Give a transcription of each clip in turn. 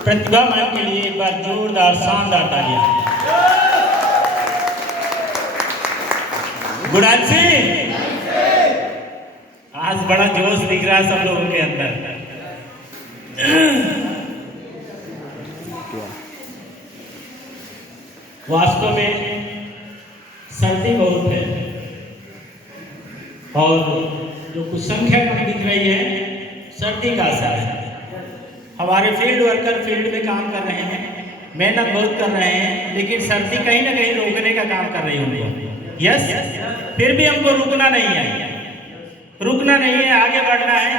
प्रतिभा ma'am के लिए एक बार जोरदार शानदार तालियां। गुडांशी, आज बड़ा जोश दिख रहा है सब लोगों के अंदर। वास्तव में सर्दी बहुत है और जो कुछ संख्या कम दिख रही है सर्दी का असर है। हमारे फील्ड वर्कर फील्ड में काम कर रहे हैं, मेहनत बहुत कर रहे हैं, लेकिन सर्दी कहीं ना कहीं रोकने का काम कर रही है उनको। यस, फिर भी हमको रुकना नहीं है, रुकना नहीं है, आगे बढ़ना है।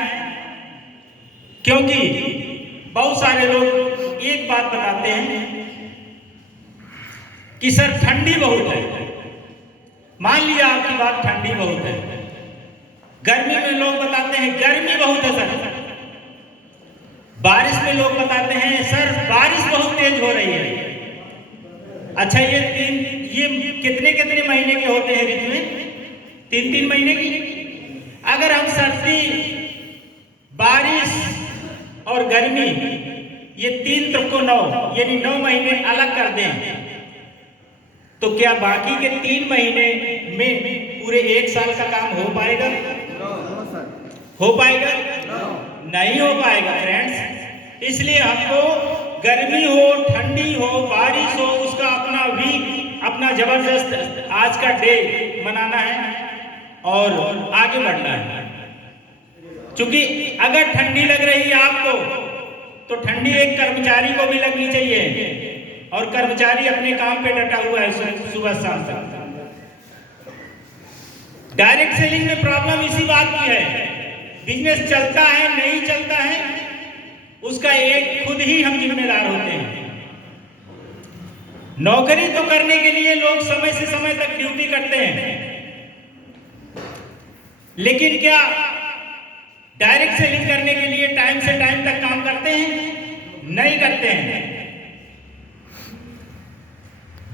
क्योंकि बहुत सारे लोग एक बात बताते हैं कि सर ठंडी बहुत है। मान लिया आपकी बात ठंडी बहुत है, गर्मी में लोग बताते हैं गर्मी बहुत है सर, बारिश में लोग बताते हैं सर बारिश बहुत तेज हो रही है। अच्छा, ये कितने कितने महीने के होते हैं ऋतु में? 3-3 महीने की। अगर हम सर्दी, बारिश और गर्मी ये 3 को 9 यानी 9 महीने अलग कर दें तो क्या बाकी के 3 महीने में पूरे 1 साल का काम हो पाएगा? हो पाएगा? नहीं हो पाएगा फ्रेंड्स। इसलिए हमको गर्मी हो, ठंडी हो, बारिश हो, उसका अपना वीक, अपना जबरदस्त आज का डे मनाना है और आगे बढ़ना है। क्योंकि अगर ठंडी लग रही है आपको तो ठंडी एक कर्मचारी को भी लगनी चाहिए और कर्मचारी अपने काम पे डटा हुआ है सुबह शाम तक। डायरेक्ट सेलिंग में प्रॉब्लम इसी बात की है, बिजनेस चलता है नहीं चलता है उसका एक खुद ही हम जिम्मेदार होते हैं। नौकरी तो करने के लिए लोग समय से समय तक ड्यूटी करते हैं, लेकिन क्या डायरेक्ट सेलिंग करने के लिए टाइम से टाइम तक काम करते हैं? नहीं करते हैं।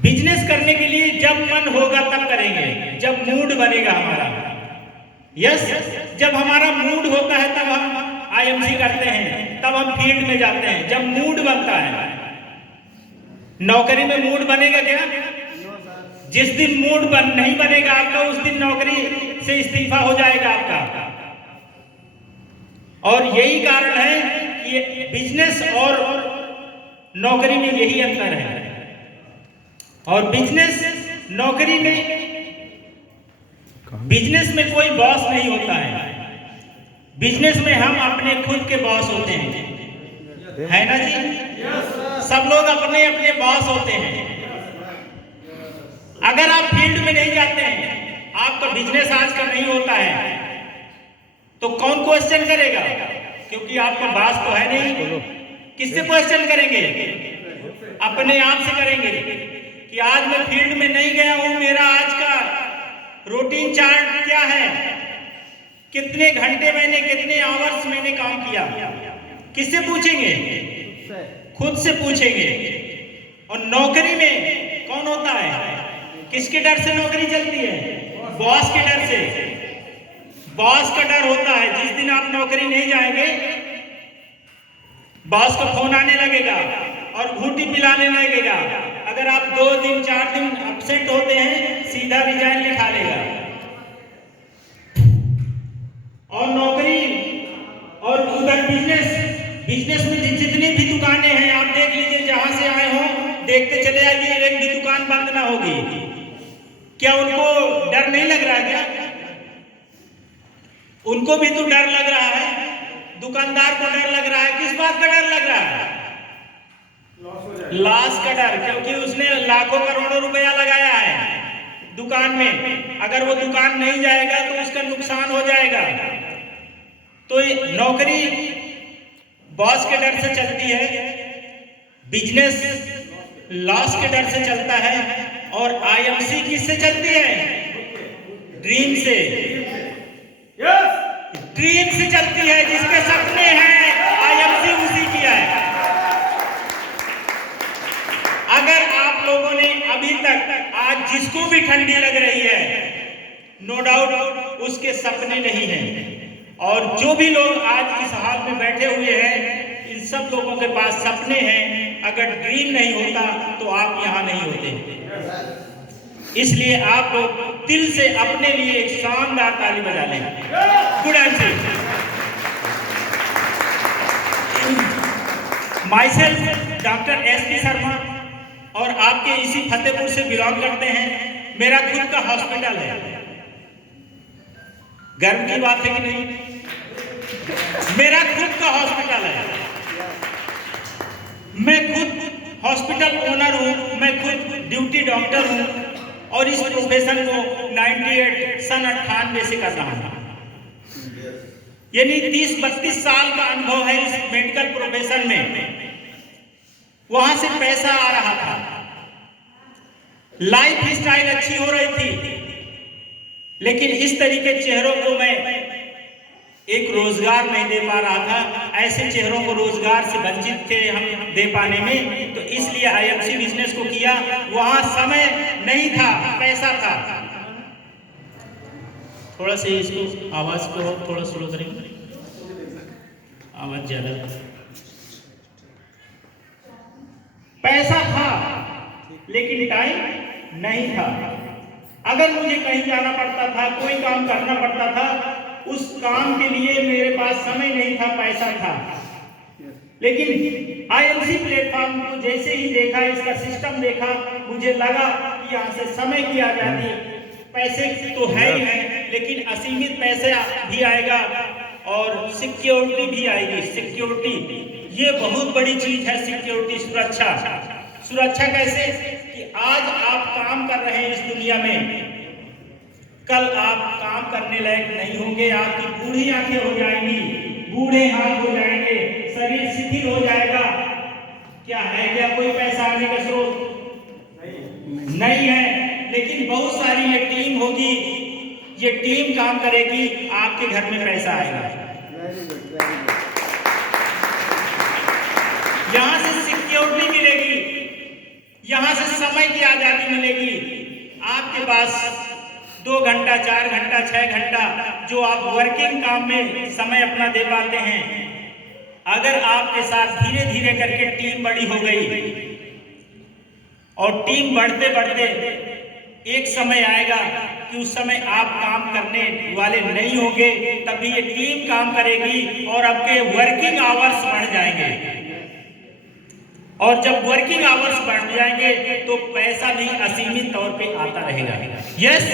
बिजनेस करने के लिए जब मन होगा तब करेंगे, जब मूड बनेगा हमारा। यस, जब हमारा मूड होता है तब हम आईएमसी करते हैं, तब हम फील्ड में जाते हैं, जब मूड बनता है। नौकरी में मूड बनेगा क्या? जिस दिन मूड नहीं बनेगा आपका उस दिन नौकरी से इस्तीफा हो जाएगा आपका। और यही कारण है कि बिजनेस और नौकरी में यही अंतर है। और बिजनेस नौकरी में, बिजनेस में कोई बॉस नहीं होता है। बिजनेस में हम अपने खुद के बॉस होते हैं, है ना जी? सब लोग अपने अपने बॉस होते हैं। अगर आप फील्ड में नहीं जाते हैं, आपका बिजनेस आज का नहीं होता है, तो कौन क्वेश्चन करेगा? क्योंकि आपका बॉस तो है नहीं। किससे क्वेश्चन करेंगे? अपने आप से करेंगे कि आज मैं फील्ड में नहीं गया हूं, मेरा आज का रूटीन चार्ट क्या है, कितने घंटे मैंने, कितने आवर्स मैंने काम किया। किससे पूछेंगे? खुद से पूछेंगे। और नौकरी में कौन होता है? किसके डर से नौकरी चलती है? बॉस के डर से। बॉस का डर होता है, जिस दिन आप नौकरी नहीं जाएंगे बॉस का फोन आने लगेगा और घूंटी पिलाने लगेगा। अगर आप 2 दिन 4 दिन एब्सेंट होते हैं सीधा रिजाइन लिखा लेगा। और नौकरी और उधर बिजनेस में जितनी भी दुकानें हैं आप देख लीजिए, जहां से आए हो देखते चले आइए, एक भी दुकान बंद ना होगी। क्या उनको डर नहीं लग रहा? क्या उनको भी तो डर लग रहा है, दुकानदार को डर लग रहा है। किस बात का डर लग रहा है? लॉस का डर, क्योंकि उसने लाखों करोड़ों रुपया लगाया है दुकान में। अगर वो दुकान नहीं जाएगा तो उसका नुकसान हो जाएगा। तो नौकरी बॉस के डर से चलती है, बिजनेस लॉस के डर से चलता है, और आईएमसी किससे चलती है? ड्रीम से। ड्रीम से चलती है। जिसके सपने हैं आईएमसी उसी की है। अगर आप लोगों ने अभी तक आज जिसको भी ठंडी लग रही है, नो डाउट उसके सपने नहीं हैं। और जो भी लोग आज इस हाल में बैठे हुए हैं, इन सब लोगों के पास सपने हैं, अगर ड्रीम नहीं होता तो आप यहाँ नहीं होते। इसलिए आप लोग दिल से अपने लिए एक शानदार ताली बजा लें। Good answer. My self doctor SP. Sharma और आपके इसी फतेहपुर से बिलोंग करते हैं। मेरा खुद का हॉस्पिटल है। गर्व की बात है कि नहीं? मेरा खुद का हॉस्पिटल है। मैं खुद हॉस्पिटल ओनर हूं, मैं खुद ड्यूटी डॉक्टर हूं और इस प्रोफेशन को 98 से कर रहा हूं। यानी 30-32 साल का अनुभव है इस मेडिकल प्रोफेशन में। वहां से पैसा आ रहा था, लाइफ स्टाइल अच्छी हो रही थी, लेकिन इस तरीके चेहरों को मैं एक रोजगार नहीं दे पा रहा था। ऐसे चेहरों को रोजगार से वंचित थे हम दे पाने में, तो इसलिए आईएमसी बिजनेस को किया। वहां समय नहीं था, पैसा था। थोड़ा से इसको आवाज को थोड़ा स्लो करेंगे, आवाज ज्यादा। पैसा था लेकिन टाइम नहीं था। अगर मुझे कहीं जाना पड़ता था, कोई काम करना पड़ता था, उस काम के लिए मेरे पास समय नहीं था, पैसा था। लेकिन आईएमसी प्लेटफॉर्म को जैसे ही देखा, इसका सिस्टम देखा, मुझे लगा कि यहाँ से समय की आजादी, पैसे तो है ही है, लेकिन असीमित पैसा भी आएगा और सिक्योरिटी भी आएगी। सिक्योरिटी ये बहुत बड़ी चीज है। सिक्योरिटी, सुरक्षा। सुरक्षा कैसे कि आज आप काम कर रहे हैं इस दुनिया में, कल आप काम करने लायक नहीं होंगे, आपकी बूढ़ी आंखें हो जाएंगी, बूढ़े हाथ हो जाएंगे, शरीर शिथिल हो जाएगा। क्या है क्या कोई पैसा आने का स्रोत? नहीं है, लेकिन बहुत सारी ये टीम होगी, ये टीम काम करेगी, आपके घर में पैसा आएगा। यहां से सिक्योरिटी मिलेगी, यहां से समय की आजादी मिलेगी। आपके पास 2 घंटा, 4 घंटा, 6 घंटा जो आप वर्किंग काम में समय अपना दे पाते हैं, अगर आपके साथ धीरे धीरे करके टीम बड़ी हो गई और टीम बढ़ते बढ़ते एक समय आएगा कि उस समय आप काम करने वाले नहीं होंगे, तभी ये टीम काम करेगी और आपके वर्किंग आवर्स बढ़ जाएंगे। और जब वर्किंग आवर्स बढ़ जाएंगे तो पैसा भी असीमित तौर पे आता रहेगा। यस।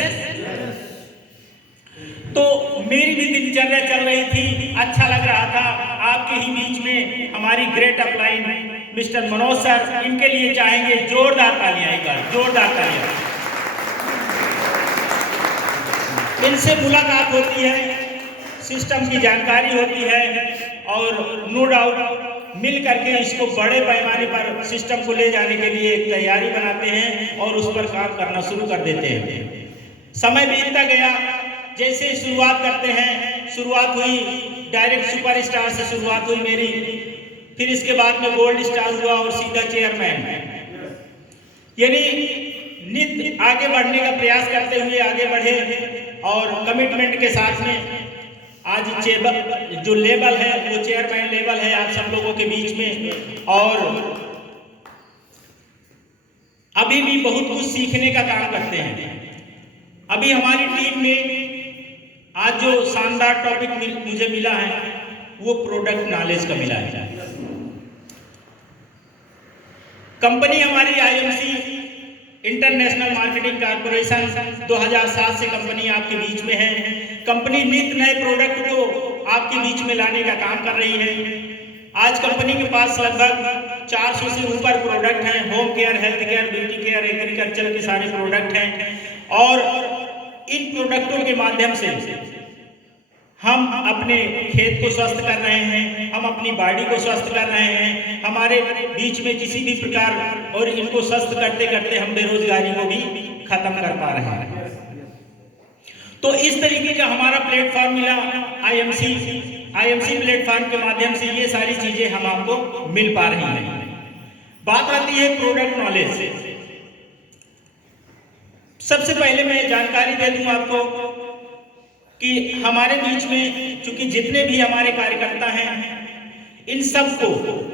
तो मेरी भी दिनचर्या चल रही थी, अच्छा लग रहा था। आपके ही बीच में हमारी great upline mister Manoj sir, इनके लिए चाहेंगे जोरदार तालियां, एक बार जोरदार तालियां। इनसे मुलाकात होती है, सिस्टम की जानकारी होती है और नो डाउट मिल करके इसको बड़े पैमाने पर सिस्टम को ले जाने के लिए एक तैयारी बनाते हैं और उस पर काम करना शुरू कर देते हैं। समय बीतता गया, जैसे शुरुआत करते हैं, शुरुआत हुई डायरेक्ट सुपरस्टार से शुरुआत हुई मेरी, फिर इसके बाद में गोल्ड स्टार हुआ और सीधा चेयरमैन। यानी नित्य आगे बढ़ने का प्रयास करते हुए आगे बढ़े और कमिटमेंट के साथ में आज जो लेवल है वो चेयरमैन लेवल है आप सब लोगों के बीच में। और अभी भी बहुत कुछ सीखने का काम करते हैं। अभी हमारी टीम में आज जो शानदार टॉपिक मुझे मिला है वो प्रोडक्ट नॉलेज का मिला है। कंपनी हमारी आईएमसी इंटरनेशनल मार्केटिंग कॉर्पोरेशन 2007 से कंपनी आपके बीच में है। कंपनी नित्य नए प्रोडक्ट को आपके बीच में लाने का काम कर रही है। आज कंपनी के पास लगभग 400 से ऊपर प्रोडक्ट हैं। Home care, health care, beauty care, agriculture के सारे प्रोडक्ट हैं और इन प्रोडक्टों के माध्यम से हम अपने खेत को स्वस्थ कर रहे हैं, हम अपनी बॉडी को स्वस्थ कर रहे हैं, हमारे बीच में किसी भी प्रकार, और इनको स्वस्थ करते करते हम बेरोजगारी को भी खत्म कर पा रहे हैं। तो इस तरीके का हमारा प्लेटफॉर्म मिला आईएमसी प्लेटफॉर्म के माध्यम से ये सारी चीजें हम आपको मिल पा रही हैं। बात आती है प्रोडक्ट नॉलेज से। सबसे पहले मैं जानकारी दे दूं आपको कि हमारे बीच में चूंकि जितने भी हमारे कार्यकर्ता हैं, इन सब को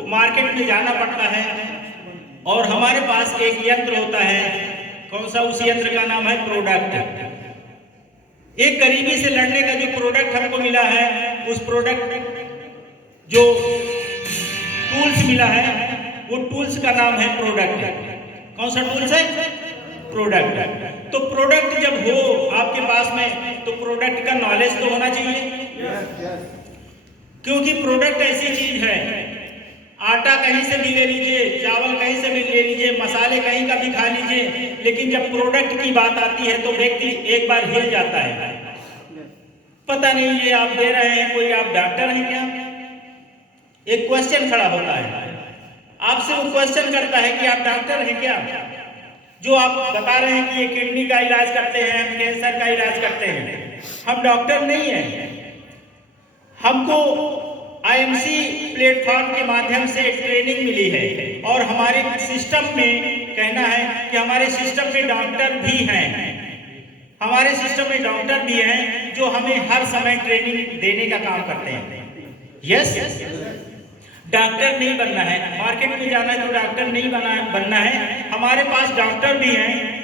मार्केट में जाना पड़ता है और हमारे पास एक यंत्र होता है। कौन सा? उस यंत्र का नाम है प्रोडक्ट। एक गरीबी से लड़ने का जो प्रोडक्ट हमको मिला है, उस प्रोडक्ट जो टूल्स मिला है, वो टूल्स का नाम है प्रोडक्ट। कौन सा टूल्स है? प्रोडक्ट। तो प्रोडक्ट जब हो आपके पास में तो प्रोडक्ट का नॉलेज तो होना चाहिए। क्योंकि प्रोडक्ट ऐसी चीज है, आटा कहीं से भी ले लीजिए, चावल कहीं से भी ले लीजिए, मसाले कहीं का भी खा लीजिए, लेकिन जब प्रोडक्ट की बात आती है तो व्यक्ति एक बार हिल जाता है। पता नहीं ये आप दे रहे हैं, कोई आप डॉक्टर हैं क्या? एक क्वेश्चन खड़ा होता है, आपसे वो क्वेश्चन करता है कि आप डॉक्टर हैं क्या? जो आप बता रहे हैं कि ये किडनी का इलाज करते हैं, कैंसर का इलाज करते हैं। हम डॉक्टर नहीं हैं। हमको आईएमसी प्लेटफॉर्म के माध्यम से ट्रेनिंग मिली है और हमारे सिस्टम में कहना है कि हमारे सिस्टम में डॉक्टर भी हैं। हमारे सिस्टम में डॉक्टर भी हैं जो हमें हर समय ट्रेनिंग देने का काम करते हैं। यस, डॉक्टर नहीं बनना है, मार्केट में जाना है तो डॉक्टर नहीं बनना है। हमारे पास डॉक्टर भी हैं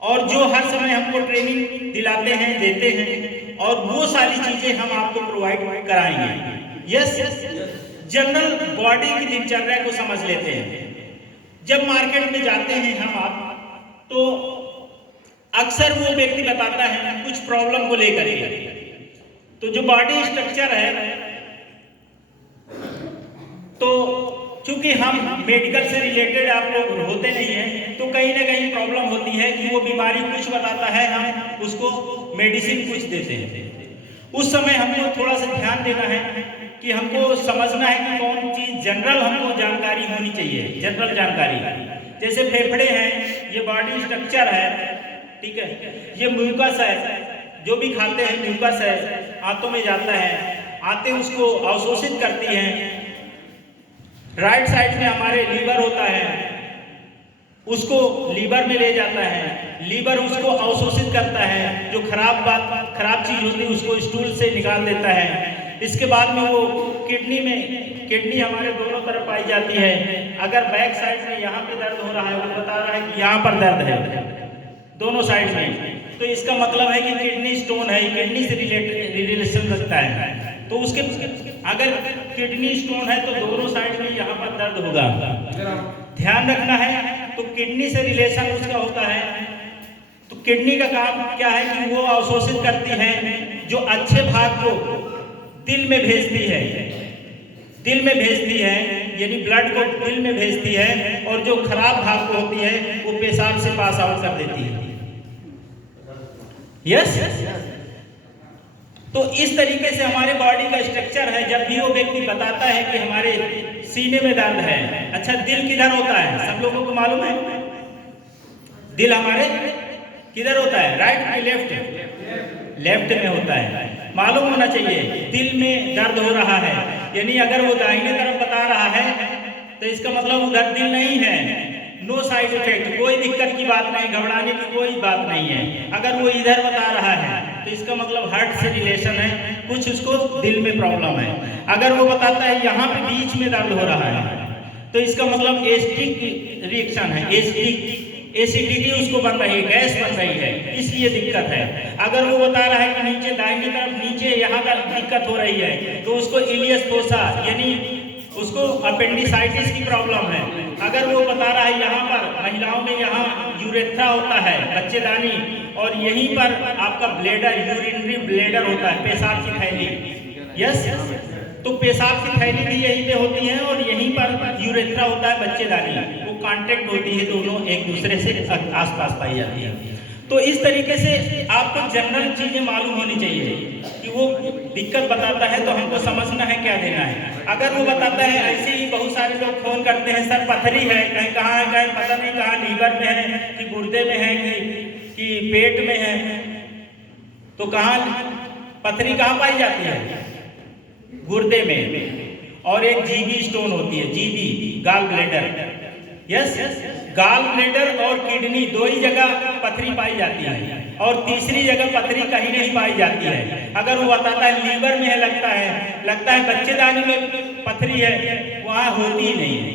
और जो हर समय हमको ट्रेनिंग दिलाते हैं, देते हैं, और वो सारी चीजें हम आपको प्रोवाइड कराएंगे। यस, जनरल बॉडी की दिनचर्या को समझ लेते हैं। जब मार्केट में जाते हैं हम आप, तो अक्सर वो व्यक्ति बताता है कुछ प्रॉब्लम को लेकर के। तो जो बॉडी स्ट्रक्चर है, तो चूंकि हम मेडिकल से रिलेटेड आप लोग होते नहीं हैं, तो कहीं ना कहीं प्रॉब्लम होती है कि वो बीमारी कुछ बताता है, हम उसको मेडिसिन कुछ देते हैं। उस समय हमको थोड़ा सा ध्यान देना है कि हमको समझना है कि कौन चीज जनरल हमको जानकारी होनी चाहिए। जनरल जानकारी जैसे फेफड़े हैं, ये बॉडी स्ट्रक्चर है, ठीक है, ये म्यूकस है, जो भी खाते हैं म्यूकस है, आंतों में जाता है, आंतें उसको अवशोषित करती हैं। राइट साइड में हमारे लीवर होता है, उसको लीवर में ले जाता है, लीवर उसको अवशोषित करता है, जो खराब चीज होती है उसको स्टूल से निकाल देता है। इसके बाद में वो किडनी हमारे दोनों तरफ पाई जाती है। अगर बैक साइड में यहाँ पे दर्द हो रहा है, वो बता रहा है कि यहाँ पर दर्द है दोनों साइड में, तो इसका मतलब है कि किडनी स्टोन है, किडनी से रिलेशन रखता है। तो उसके अगर किडनी स्टोन है तो दोनों साइड में यहाँ पर दर्द होगा, ध्यान रखना है। तो किडनी से रिलेशन उसका होता है। तो किडनी का काम क्या है कि वो अवशोषित करती है, जो अच्छे भाग को दिल में भेजती है, यानी ब्लड को दिल में भेजती है, और जो खराब भाग को होती है वो पेशाब से पास आउट कर देती है। यस, तो इस तरीके से हमारे बॉडी का स्ट्रक्चर है। जब भी वो व्यक्ति बताता है कि हमारे सीने में दर्द है, अच्छा दिल किधर होता है? सब लोगों को मालूम है दिल हमारे किधर होता है? राइट में लेफ्ट? लेफ्ट में होता है। मालूम होना चाहिए दिल में दर्द हो रहा है, यानी अगर वो दाहिने तरफ बता रहा है तो इसका मतलब उधर दिल नहीं है। नो साइड इफेक्ट, कोई दिक्कत की बात नहीं, घबराने की कोई बात नहीं है। अगर वो इधर बता रहा है तो इसका मतलब हार्ट से रिलेशन है, कुछ उसको दिल में प्रॉब्लम है। अगर वो बताता है यहाँ पे बीच में दर्द हो रहा है तो इसका मतलब एसिडिक रिएक्शन है, एसिडिटी उसको बन रही है, गैस बन रही है, इसलिए दिक्कत है। अगर वो बता रहा है कि नीचे दाहिनी तरफ नीचे यहाँ का दिक्कत हो रही है तो उसको इलियस फोसा यानी उसको अपेंडिसाइटिस की प्रॉब्लम है। अगर वो बता रहा है यहाँ पर महिलाओं में यहाँ यूरेथ्रा होता है, बच्चेदानी, और यहीं पर आपका ब्लेडर, यूरिनरी ब्लेडर होता है, पेशाब की थैली। यस, तो पेशाब की थैली भी यहीं पे होती है और यहीं पर यूरेथ्रा होता है, बच्चेदानी, वो कांटेक्ट होती है, दोनों एक दूसरे से आसपास पाई जाती है। तो इस तरीके से आपको जनरल चीजें मालूम होनी चाहिए कि वो दिक्कत बताता है तो हमको समझना है क्या देना है। अगर वो बताता है, ऐसे ही बहुत सारे लोग फोन करते हैं, सर पथरी है, कहीं कहाँ है, कहीं पता नहीं कहाँ, लीवर में है कि गुर्दे में है कि पेट में है, तो कहाँ पथरी कहाँ पाई जाती है? गुर्दे में। और एक जीबी स्टोन होती है, GB gall bladder, yes, gall bladder और किडनी दो ही जगह पथरी पाई जाती है और तीसरी जगह पथरी कहीं नहीं पाई जाती है। अगर वो बताता है लीवर में है, लगता है बच्चेदानी में पथरी है, वहाँ होती ही नहीं है,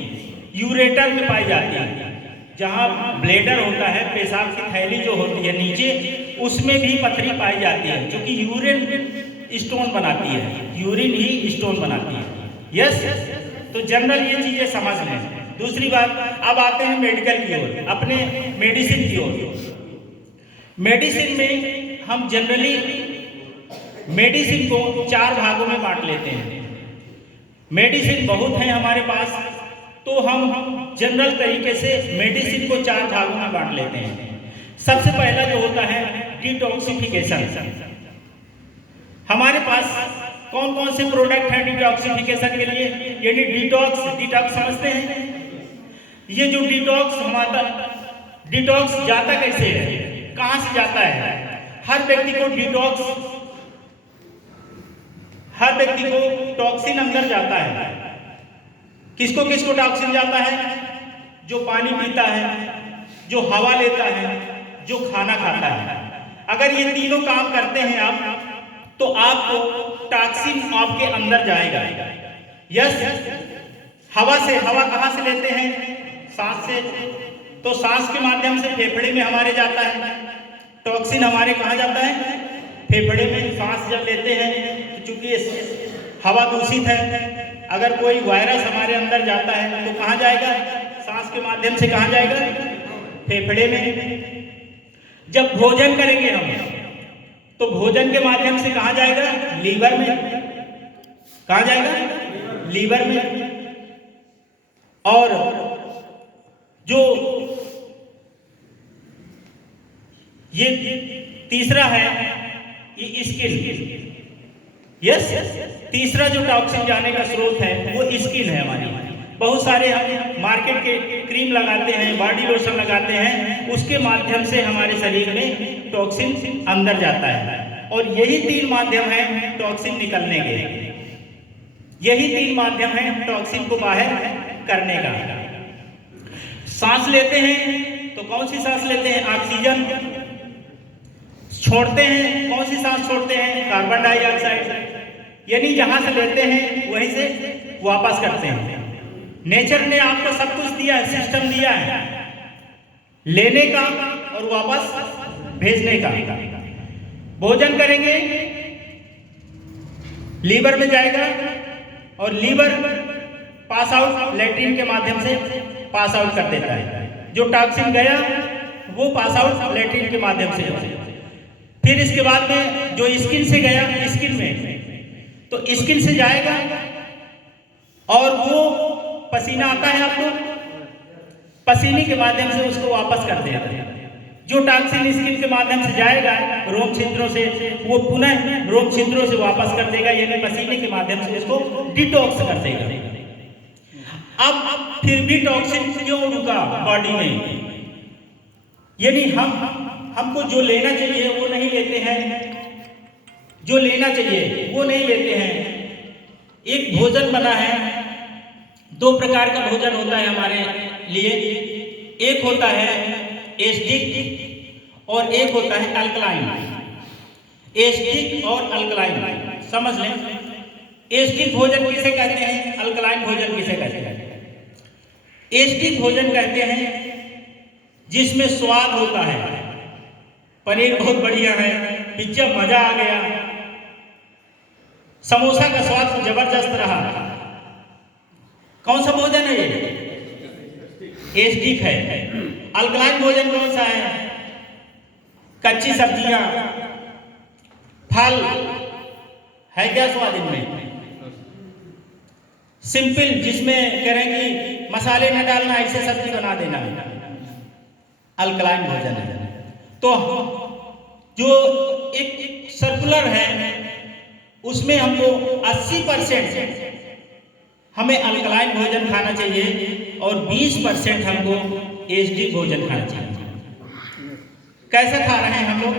यूरेटर में पाई जाती है। जहाँ ब्लेडर होता है, पेशाब की थैली जो होती है नीचे, उसमें भी पथरी पाई जाती है, क्योंकि यूरिन स्टोन बनाती है, यूरिन ही स्टोन बनाती है। यस, तो जनरल ये चीजें समझ लें। दूसरी बात, अब आते हैं मेडिकल की ओर, अपने मेडिसिन की ओर। मेडिसिन में हम जनरली मेडिसिन को 4 भागों में बांट लेते हैं। मेडिसिन बहुत है हमारे पास, तो हम जनरल तरीके से मेडिसिन को 4 भागों में बांट लेते हैं। सबसे पहला जो होता है डिटॉक्सिफिकेशन। हमारे पास कौन कौन से प्रोडक्ट हैं डिटॉक्सिफिकेशन के लिए? यानी डिटॉक्स समझते हैं? ये जो डिटॉक्स जाता कैसे है, कहां से जाता है? हर व्यक्ति को टॉक्सिन अंदर जाता है। किसको टॉक्सिन जाता है? जो पानी पीता है, जो हवा लेता है, जो खाना खाता है। अगर ये तीनों काम करते हैं आप, तो आपको टॉक्सिन आपके अंदर जाएगा। यस, हवा कहां से लेते हैं? सांस से। तो सांस के माध्यम से फेफड़े में हमारे जाता है। टॉक्सिन हमारे कहां जाता है? फेफड़े में। सांस जब लेते हैं, तो चूंकि हवा दूषित है, अगर कोई वायरस हमारे अंदर जाता है तो कहां जाएगा? सांस के माध्यम से कहां जाएगा? फेफड़े में। जब भोजन करेंगे हम, तो भोजन के माध्यम से कहां जाएगा? लीवर में। कहां जाएगा? लीवर में। और जो ये तीसरा है, ये स्किन। यस, तीसरा जो टॉक्सिन जाने का स्रोत है वो स्किन है हमारी। बहुत सारे हम मार्केट के क्रीम लगाते हैं, बॉडी लोशन लगाते हैं, उसके माध्यम से हमारे शरीर में टॉक्सिन अंदर जाता है। और यही 3 माध्यम है टॉक्सिन निकलने के, यही 3 माध्यम है टॉक्सिन को बाहर करने का। सांस लेते हैं तो कौन सी सांस लेते हैं? ऑक्सीजन। छोड़ते हैं, कौन सी सांस छोड़ते हैं? Carbon dioxide. यानी जहां से लेते हैं वहीं से वापस करते हैं। नेचर ने आपको सब कुछ दिया है, सिस्टम दिया है लेने का और वापस भेजने का। भोजन करेंगे, लीवर में जाएगा और लीवर पास आउट लैट्रिन के माध्यम से पास आउट कर देता है। जो टॉक्सिन गया वो पास आउट लैट्रिन के माध्यम से। फिर इसके बाद में जो स्किन से गया, स्किन में, तो स्किन से जाएगा और वो पसीना आता है आपको, पसीने के माध्यम से उसको वापस कर देगा। जो टॉक्सिन स्किन के माध्यम से जाएगा रोम छिद्रों से, वो पुनः रोम छिद्रों से वापस कर देगा, यानी पसीने के माध्यम से उसको डिटॉक्स कर देगा। अब फिर भी टॉक्सिन क्यों रुका बॉडी में? यानी हमको जो लेना चाहिए वो नहीं लेते हैं, जो लेना चाहिए वो नहीं लेते हैं। एक भोजन बना है, 2 प्रकार का भोजन होता है हमारे लिए। एक होता है एसिडिक और एक होता है अल्कलाइन। एसिडिक और अल्कलाइन समझ लें। एसिडिक भोजन किसे कहते हैं? अल्कलाइन भोजन किसे कहते हैं? एसिडिक भोजन कहते हैं जिसमें स्वाद होता है। पनीर बहुत बढ़िया है, पिज्जा मजा आ गया, समोसा का स्वाद जबरदस्त रहा। कौन सा भोजन है ये? एसिडिक है। अल्कलाइन भोजन कौन सा है? कच्ची सब्जियां, फल है, क्या स्वाद इनमें? सिंपल, जिसमें करेंगे मसाले न डालना, ऐसे सब्जी बना देना, अल्कलाइन भोजन है। तो जो एक सर्कुलर है उसमें हमको 80% हमें अल्कलाइन भोजन खाना चाहिए और 20% हमको एसिडिक भोजन खाना चाहिए। कैसे खा रहे हैं हम लोग?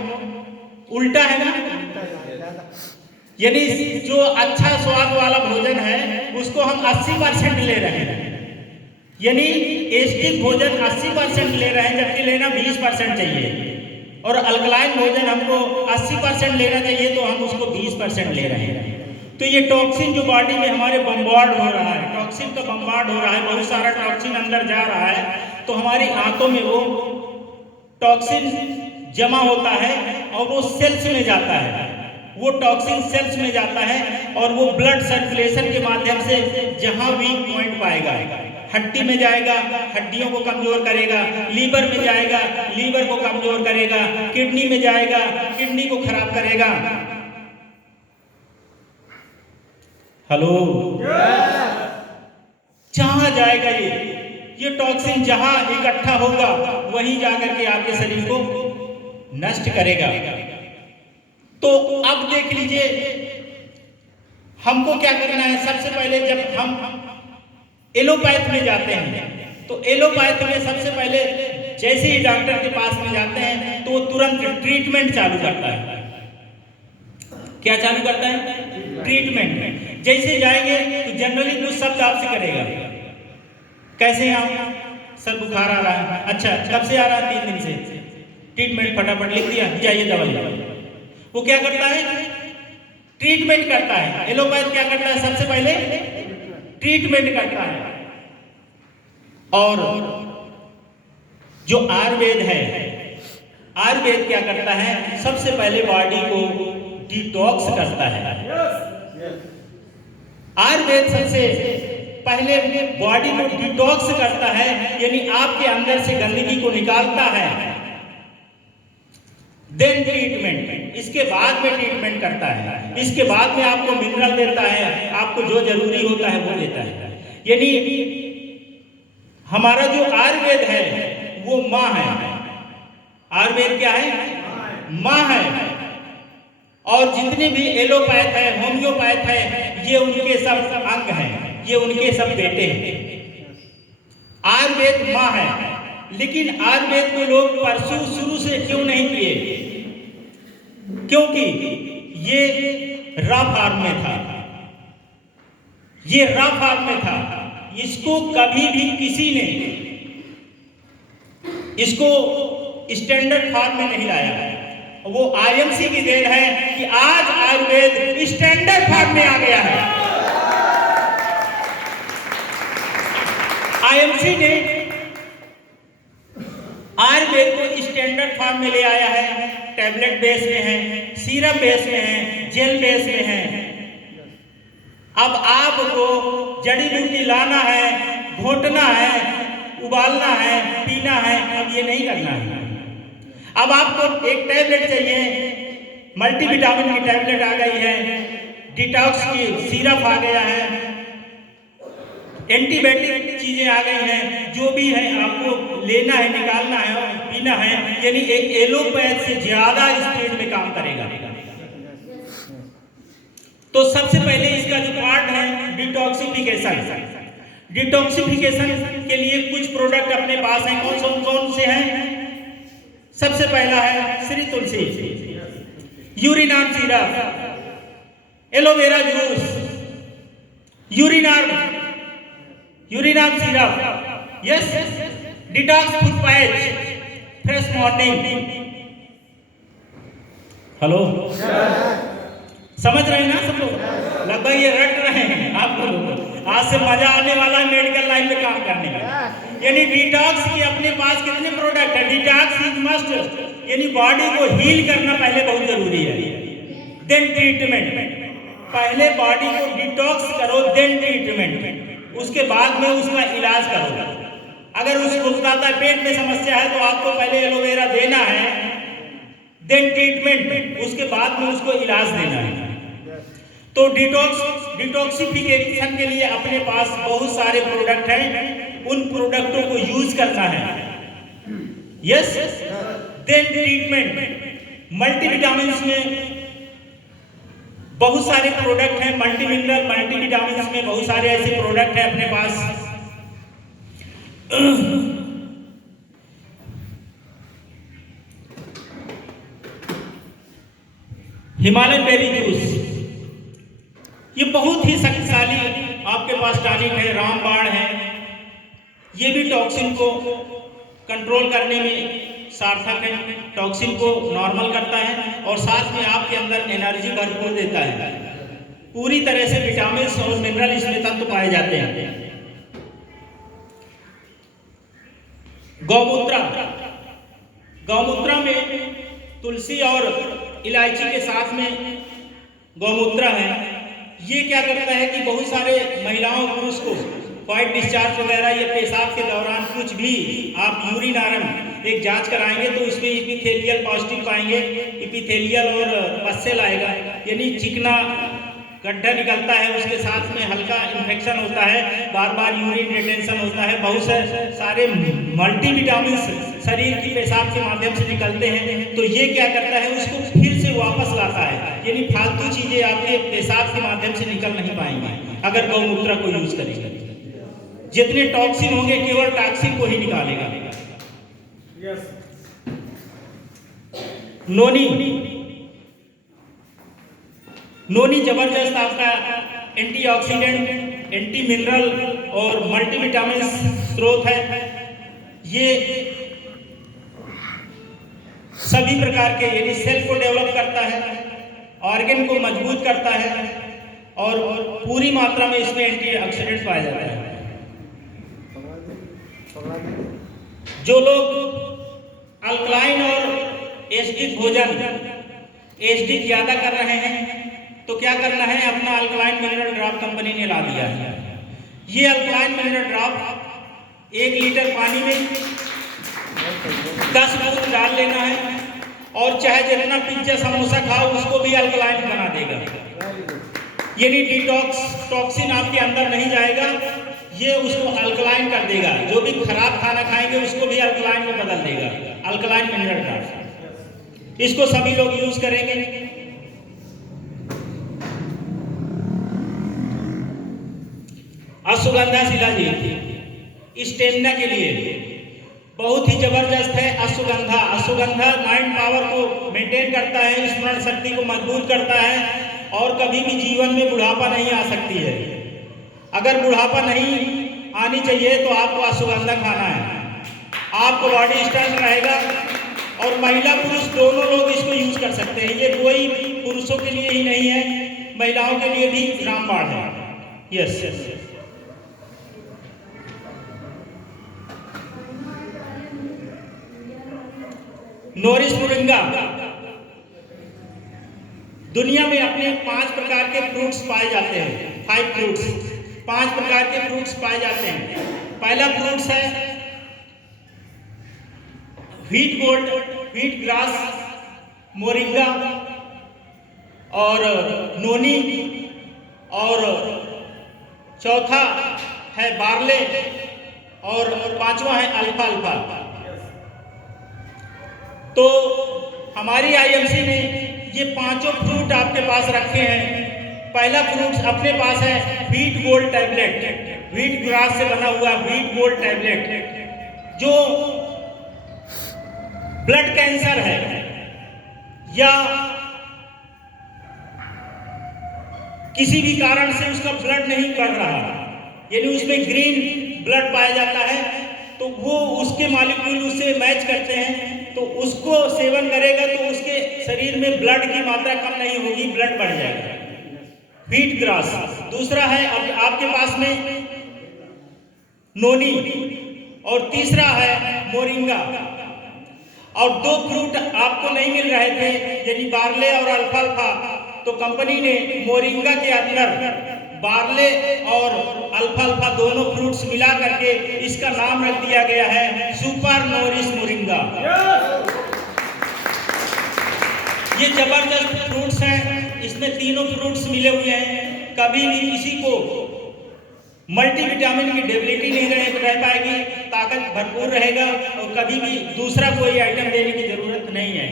उल्टा है ना। यानी जो अच्छा स्वाद वाला भोजन है उसको हम 80% ले रहे हैं, यानी एस्टिक भोजन 80% ले रहे हैं, जबकि लेना 20% चाहिए, और अल्कलाइन भोजन हमको 80% लेना चाहिए तो हम उसको 20% ले रहे हैं। तो ये टॉक्सिन जो बॉडी में हमारे बम्बार्ड हो रहा है, टॉक्सिन का बम्बार्ड हो रहा है, बहुत सारा टॉक्सिन अंदर जा रहा है, तो हमारी आंतों में वो टॉक्सिन जमा होता है और वो सेल्स में जाता है, वो टॉक्सिन सेल्स में जाता है और वो ब्लड सर्कुलेशन के माध्यम से जहां वीक पॉइंट पाएगा, हड्डी में जाएगा, हड्डियों को कमजोर करेगा, लीवर में जाएगा, लीवर को कमजोर करेगा, किडनी में जाएगा, किडनी को खराब करेगा। हेलो, जहां जाएगा ये टॉक्सिन जहां इकट्ठा होगा वहीं जाकर के आपके शरीर को नष्ट करेगा। तो अब देख लीजिए हमको क्या करना है। सबसे पहले जब हम एलोपैथ में जाते हैं तो एलोपैथ में सबसे पहले जैसे ही डॉक्टर के पास में जाते हैं तो वो तुरंत ट्रीटमेंट चालू करता है। क्या चालू करता है? ट्रीटमेंट। जैसे जाएंगे तो जनरली कुछ शब्द आपसे करेगा, कैसे हैं आप? सर बुखार आ रहा है। अच्छा, कब से आ रहा है? 3 दिन से। ट्रीटमेंट फटाफट लिख दिया, जाइए दवाई। वो क्या करता है? ट्रीटमेंट करता है। एलोपैथ क्या करता है? सबसे पहले ट्रीटमेंट करता है। और जो आयुर्वेद है, आयुर्वेद क्या करता है? सबसे पहले बॉडी को डिटॉक्स करता है। आयुर्वेद सबसे पहले बॉडी को डिटॉक्स करता है, यानी आपके अंदर से गंदगी को निकालता है। देन ट्रीटमेंट, इसके बाद में ट्रीटमेंट करता है, इसके बाद में आपको मिनरल देता है, आपको जो जरूरी होता है वो देता है। यानी हमारा जो आयुर्वेद है वो माँ है। आयुर्वेद क्या है? माँ है। और जितने भी एलोपैथ है, होम्योपैथ है, ये उनके सब अंग हैं, ये उनके सब बेटे हैं। आयुर्वेद माँ है। लेकिन आयुर्वेद को लोग परसों शुरू से क्यों नहीं किए? क्योंकि ये रॉ फॉर्म में था, ये रॉ फॉर्म में था। इसको कभी भी किसी ने इसको स्टैंडर्ड फॉर्म में नहीं लाया। वो आईएमसी की देन है कि आज आयुर्वेद स्टैंडर्ड फॉर्म में आ गया है। आईएमसी ने आयुर्वेद को स्टैंडर्ड फॉर्म में ले आया है। टैबलेट बेस में है, सीरप बेस में है, जेल बेस में है। अब आपको जड़ी बूटी लाना है, घोटना है, उबालना है, पीना है, अब ये नहीं करना है। अब आपको एक टैबलेट चाहिए, मल्टीविटामिन की टैबलेट आ गई है, डिटॉक्स की सिरप आ गया है, एंटीबायोटिक चीजें आ गई हैं, जो भी है आपको लेना है, निकालना है और पीना है। यानी एक एलोपैथ से ज्यादा स्पीड में काम करेगा। तो सबसे पहले इसका जो पार्ट है डिटॉक्सिफिकेशन। डिटॉक्सिफिकेशन के लिए कुछ प्रोडक्ट अपने पास हैं। कौन से हैं? सबसे पहला है श्री तुलसी, यूरिनार सिरप, एलोवेरा जूस, यूरिनार syrup, yes, detox food patch, fresh morning. Hello, समझ रहे हैं ना सब लोग? लगभग ये रट रहे हैं आप लोग। आज से मजा आने वाला है मेडिकल लाइन में काम करने में। यानी डिटॉक्स के अपने पास कितने प्रोडक्ट है? डिटॉक्स इज मस्ट, यानी बॉडी को हील करना पहले बहुत जरूरी है। देन ट्रीटमेंट, पहले बॉडी को डिटॉक्स करो, देन ट्रीटमेंट, उसके बाद में उसका इलाज करो। अगर उसको बताता है पेट में समस्या है तो आपको पहले एलोवेरा देना है, देन ट्रीटमेंट, उसके बाद में उसको इलाज देना है। तो डिटॉक्सिफिकेशन के लिए अपने पास बहुत सारे प्रोडक्ट हैं, उन प्रोडक्टों को यूज करना है। यस, देन ट्रीटमेंट, मल्टीविटामिन्स में बहुत सारे प्रोडक्ट हैं, मल्टी मिनरल, मल्टीविटामिन्स में बहुत सारे ऐसे प्रोडक्ट हैं अपने पास। हिमालयन बेरी जूस, ये बहुत ही शक्तिशाली आपके पास टॉनिक है, रामबाण है। ये भी टॉक्सिन को कंट्रोल करने में सार्थक है, टॉक्सिन को नॉर्मल करता है और साथ में आपके अंदर एनर्जी भरपूर देता है। पूरी तरह से विटामिन और मिनरल इसमें तत्व पाए जाते हैं। गौमूत्र, गौमूत्र में तुलसी और इलायची के साथ में गौमूत्र है। ये क्या करता है कि बहुत सारे महिलाओं पुरुष को व्हाइट डिस्चार्ज वगैरह या पेशाब के दौरान कुछ भी आप यूरिन आयरन एक जांच कराएंगे तो इसमें इपिथेलियल पॉजिटिव पाएंगे, इपिथेलियल और पस्सेल आएगा, यानी चिकना गड्ढा निकलता है, उसके साथ में हल्का इन्फेक्शन होता है, बार बार यूरिन रिटेंशन होता है, बहुत सारे मल्टीविटामिन शरीर की पेशाब के माध्यम से निकलते हैं। तो ये क्या करता है, उसको फिर से वापस लाता है, यानी फालतू चीजें आपके पेशाब के माध्यम से निकल नहीं पाएंगे अगर गौमूत्र को यूज करेंगे। जितने टॉक्सिन होंगे केवल टॉक्सिन को ही निकालेगा। नोनी, नोनी जबरदस्त आपका एंटीऑक्सीडेंट, एंटी मिनरल और मल्टीविटामिन स्रोत है। ये सभी प्रकार के यानी सेल को डेवलप करता है, ऑर्गन को मजबूत करता है और पूरी मात्रा में इसमें एंटीऑक्सीडेंट पाया जाता है। जो लोग अल्कलाइन और एसिडिक भोजन, एसिडिक ज्यादा कर रहे हैं तो क्या करना है, अपना अल्कलाइन मिनरल ड्रॉप कंपनी ने ला दिया है। ये अल्कलाइन मिनरल ड्रॉप 1 लीटर पानी में 10 बूंद डाल लेना है और चाहे जितना पिज्जा समोसा खाओ उसको भी अल्कलाइन बना देगा, यानी डिटॉक्स टॉक्सिन आपके अंदर नहीं जाएगा, ये उसको अल्कलाइन कर देगा। जो भी खराब खाना खाएंगे उसको भी अल्कलाइन में बदल देगा, अल्कलाइन मिनरल ड्रॉप। इसको सभी लोग यूज करेंगे। अश्वगंधा शिलाजीत स्टेमिना के लिए बहुत ही जबरदस्त है। अश्वगंधा, अश्वगंधा माइंड पावर को मेंटेन करता है, स्मरण शक्ति को मजबूत करता है और कभी भी जीवन में बुढ़ापा नहीं आ सकती है। अगर बुढ़ापा नहीं आनी चाहिए तो आपको अश्वगंधा खाना है, आपको बॉडी स्ट्रेंथ रहेगा और महिला पुरुष दोनों लोग इसको यूज कर सकते हैं। ये कोई पुरुषों के लिए ही नहीं है, महिलाओं के लिए भी रामबाण है। यस, नोरिस मोरिंगा दुनिया में अपने 5 प्रकार के फ्रूट्स पाए जाते हैं, 5 फ्रूट्स, 5 प्रकार के फ्रूट्स पाए जाते हैं। पहला फ्रूट्स है wheat gold, wheat grass, moringa और नोनी, और चौथा है बार्ले और 5वां है अल्फा अल्फा। तो हमारी आईएमसी ने ये 5 फ्रूट आपके पास रखे हैं। पहला फ्रूट अपने पास है wheat gold tablet, wheat grass से बना हुआ व्हीट गोल्ड टैबलेट। जो ब्लड कैंसर है या किसी भी कारण से उसका ब्लड नहीं बढ़ रहा, यानी उसमें ग्रीन ब्लड पाया जाता है, तो वो उसके मॉलिक्यूल उससे मैच करते हैं, तो उसको सेवन करेगा तो उसके शरीर में ब्लड की मात्रा कम नहीं होगी, ब्लड बढ़ जाएगा। Wheat grass. दूसरा है आपके पास में नोनी और तीसरा है मोरिंगा। और 2 फ्रूट आपको नहीं मिल रहे थे, यानी बार्ले और अल्फा अल्फा, तो कंपनी ने मोरिंगा के अंदर बार्ले और अल्फा अल्फा दोनों फ्रूट्स मिला करके इसका नाम रख दिया गया है सुपर नोरिस मोरिंगा। ये जबरदस्त फ्रूट्स हैं, इसमें तीनों फ्रूट्स मिले हुए हैं। कभी भी किसी को मल्टीविटामिन की डेबिलिटी नहीं रह पाएगी, ताकत भरपूर रहेगा और कभी भी दूसरा कोई आइटम देने की जरूरत नहीं है।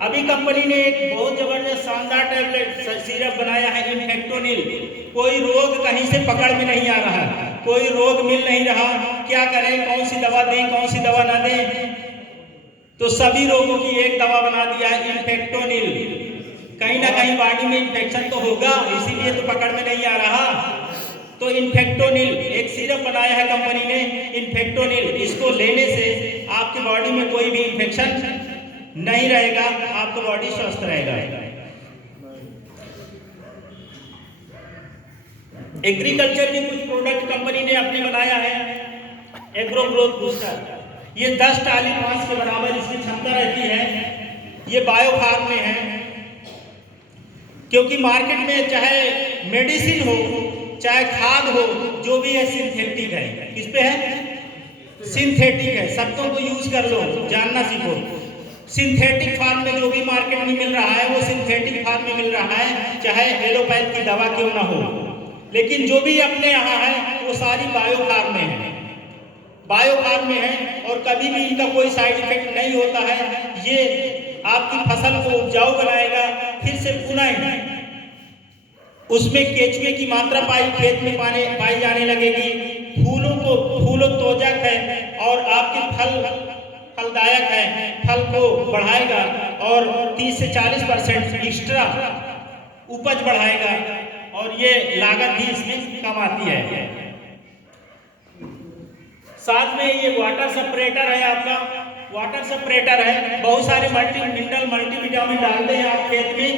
अभी कंपनी ने एक बहुत जबरदस्त शानदार टैबलेट सिरप बनाया है इन्फेक्टोनिल। कोई रोग कहीं से पकड़ में नहीं आ रहा, कोई रोग मिल नहीं रहा, क्या करें, कौन सी दवा दें, कौन सी दवा ना दें, तो सभी रोगों की एक दवा बना दिया है इन्फेक्टोनिल। कहीं ना कहीं बॉडी में इन्फेक्शन तो होगा, इसीलिए तो पकड़ में नहीं आ रहा। तो तो इन्फेक्टोनिल एक सिरप बनाया है कंपनी ने, इन्फेक्टोनिल, इसको लेने से आपकी बॉडी में कोई भी इन्फेक्शन नहीं रहेगा, आपका बॉडी स्वस्थ रहेगा। एग्रीकल्चर के कुछ प्रोडक्ट कंपनी ने अपने बनाया है, एग्रो ग्रोथ बूस्टर। ये 10 टाली मास के बराबर इसकी क्षमता रहती है। ये बायोफार्म में है, क्योंकि मार्केट में चाहे मेडिसिन हो चाहे खाद हो, जो भी है सिंथेटिक है। किस पे है? सिंथेटिक है। शब्दों को यूज कर लो, जानना सीखो। सिंथेटिक फार्म में जो भी मार्केट में मिल रहा है वो सिंथेटिक फार्म में मिल रहा है, चाहे एलोपैथ की दवा क्यों ना हो। लेकिन जो भी अपने यहाँ है वो सारी बायोफार्म में है, बायोफार्म में है, और कभी भी इनका कोई साइड इफेक्ट नहीं होता है। ये आपकी फसल को उपजाऊ बनाएगा। फिर से पुनः उसमें केचुए की मात्रा खेत में पाई जाने लगेगी। फूलों तोजक है और आपके फलदायक है, फल को बढ़ाएगा और 30 से 40% एक्स्ट्रा उपज बढ़ाएगा, और ये लागत भी इसमें कम आती है। साथ में ये वाटर सेपरेटर है, आपका वाटर सेपरेटर है। बहुत सारे मल्टी मिनरल मल्टीविटामिन डालते हैं आप खेत में,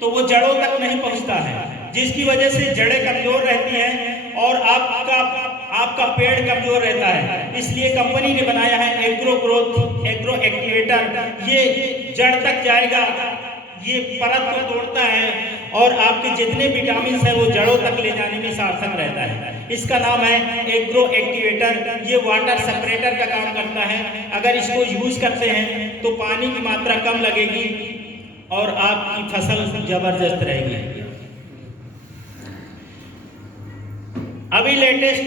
तो वो जड़ों तक नहीं पहुंचता है, जिसकी वजह से जड़ें कमजोर रहती हैं और आपका पेड़ कमजोर रहता है। इसलिए कंपनी ने बनाया है एग्रो ग्रोथ एग्रो एक्टिवेटर। ये जड़ तक जाएगा, ये परत को तोड़ता है और आपके जितने विटामिन है वो जड़ों तक ले जाने में सार्थक रहता है। इसका नाम है एग्रो एक्टिवेटर। ये वाटर सेपरेटर का काम करता है। अगर इसको यूज करते हैं तो पानी की मात्रा कम लगेगी और आपकी फसल जबरदस्त रहेगी। अभी लेटेस्ट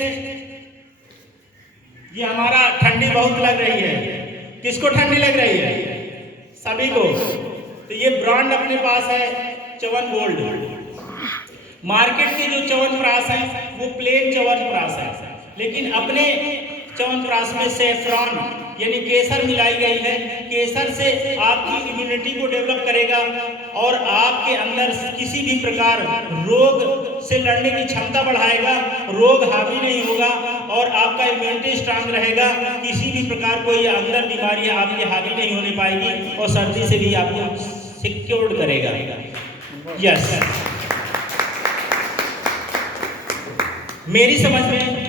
ये हमारा ठंडी बहुत लग रही है। किसको ठंडी लग रही है? सभी को। तो ये ब्रांड अपने पास है च्यवनगोल्ड। मार्केट के जो च्यवनप्राश है वो प्लेन च्यवनप्राश है, लेकिन अपने च्यवनप्राश में सेफ्रॉन यानी केसर मिलाई गई है। केसर से आपकी इम्यूनिटी को डेवलप करेगा और आपके अंदर किसी भी प्रकार रोग से लड़ने की क्षमता बढ़ाएगा। रोग हावी नहीं होगा और आपका इम्यूनिटी स्ट्रांग रहेगा। किसी भी प्रकार कोई अंदर बीमारी आपके हावी नहीं होने पाएगी और सर्दी से भी आपको सिक्योर्ड करेगा। यस, मेरी समझ में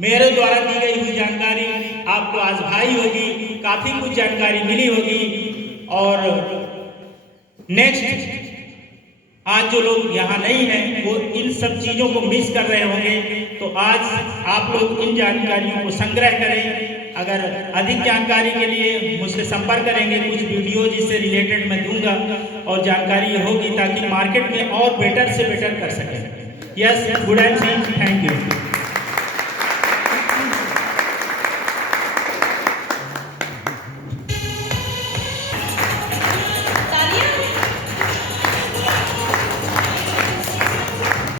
मेरे द्वारा दी गई हुई जानकारी आपको आज भाई होगी, काफी कुछ जानकारी मिली होगी। और नेक्स्ट आज जो लोग यहाँ नहीं हैं वो इन सब चीजों को मिस कर रहे होंगे, तो आज आप लोग इन जानकारियों को संग्रह करें। अगर अधिक जानकारी के लिए मुझसे संपर्क करेंगे, कुछ वीडियो जिससे रिलेटेड मैं दूंगा और जानकारी होगी ताकि मार्केट में और बेटर से बेटर कर सकें। Yes, good and thank you.